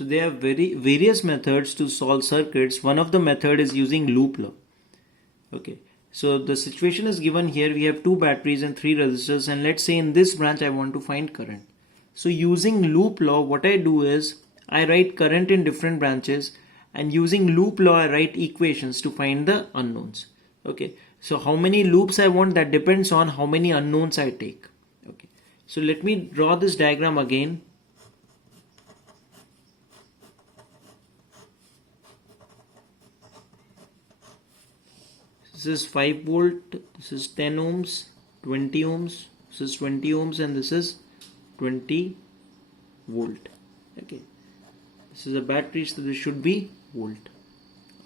So there are various methods to solve circuits. One of the method is using loop law. Okay, so the situation is given here. We have two batteries and three resistors, and let's say in this branch I want to find current. So using loop law, what I do is I write current in different branches, and using loop law I write equations to find the unknowns. Okay, so how many loops I want, that depends on how many unknowns I take. Okay, so let me draw this diagram again. This is 5 volt, this is 10 ohms, 20 ohms, this is 20 ohms, and this is 20 volt. Okay, this is a battery, so this should be volt.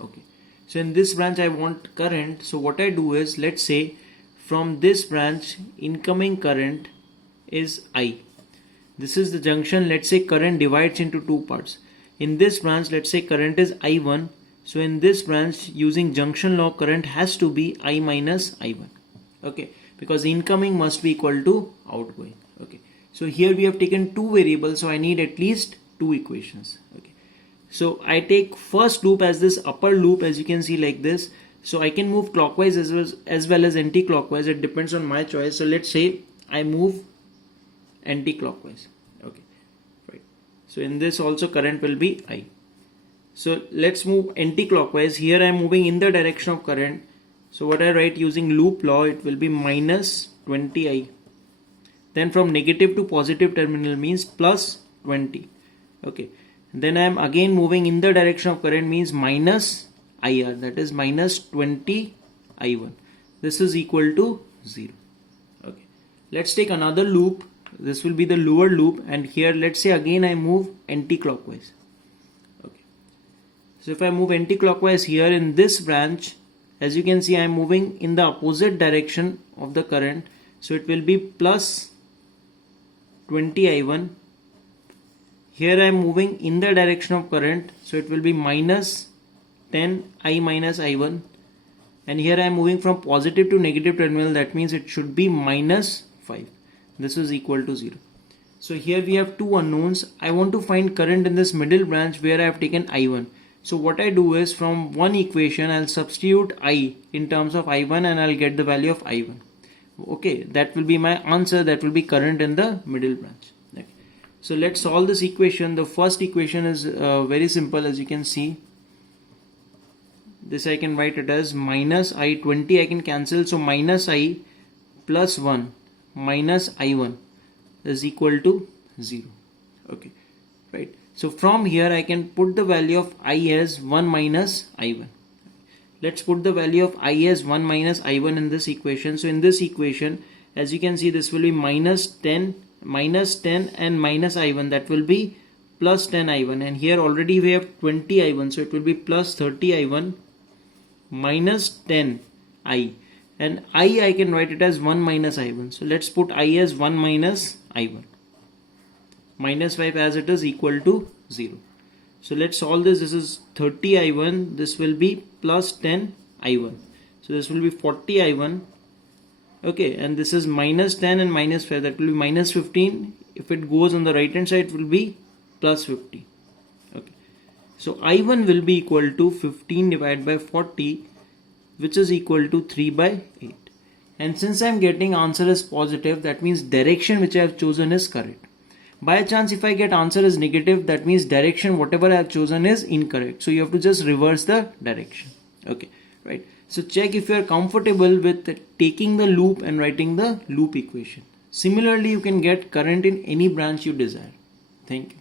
Okay, so in this branch I want current. So what I do is, let's say from this branch incoming current is I. This is the junction. Let's say current divides into two parts. In this branch, let's say current is I1. So in this branch, using junction law, current has to be I minus I1. Okay, because incoming must be equal to outgoing. Okay, so here we have taken two variables, so I need at least two equations. Okay, so I take first loop as this upper loop, as you can see, like this. So I can move clockwise as well as anti-clockwise. It depends on my choice. So let's say I move anti-clockwise. Okay, right. So in this also current will be I. So let's move anti-clockwise. Here I am moving in the direction of current. So what I write using loop law, it will be minus 20I. Then from negative to positive terminal means plus 20. Okay. Then I am again moving in the direction of current, means minus IR, that is minus 20I1. This is equal to 0. Okay. Let's take another loop. This will be the lower loop, and here let's say again I move anti-clockwise. So if I move anti-clockwise here in this branch, as you can see, I am moving in the opposite direction of the current. So it will be plus 20I1. Here I am moving in the direction of current. So it will be minus 10I minus I1. And here I am moving from positive to negative terminal. That means it should be minus 5. This is equal to 0. So here we have two unknowns. I want to find current in this middle branch where I have taken I1. So what I do is, from one equation I'll substitute I in terms of I1 and I'll get the value of I1. Okay, that will be my answer. That will be current in the middle branch. Okay. So let's solve this equation. The first equation is very simple, as you can see. This I can write it as minus I, 20 I can cancel. So minus I plus 1 minus I1 is equal to 0. Okay, right. So from here I can put the value of I as 1 minus I1. Let's put the value of I as 1 minus I1 in this equation. So in this equation, as you can see, this will be minus 10 and minus I1. That will be plus 10 I1. And here already we have 20 I1. So it will be plus 30 I1 minus 10 I. And I can write it as 1 minus I1. So let's put I as 1 minus I1. Minus 5 as it is, equal to 0. So let's solve this. This is 30 I1. This will be plus 10 I1. So this will be 40 I1. Okay, and this is minus 10 and minus 5. That will be minus 15. If it goes on the right hand side, it will be plus 50. Okay. So I1 will be equal to 15 divided by 40, which is equal to 3 by 8. And since I am getting answer as positive, that means direction which I have chosen is correct. By chance, if I get answer as negative, that means direction whatever I have chosen is incorrect. So you have to just reverse the direction. Okay, right. So check if you are comfortable with taking the loop and writing the loop equation. Similarly, you can get current in any branch you desire. Thank you.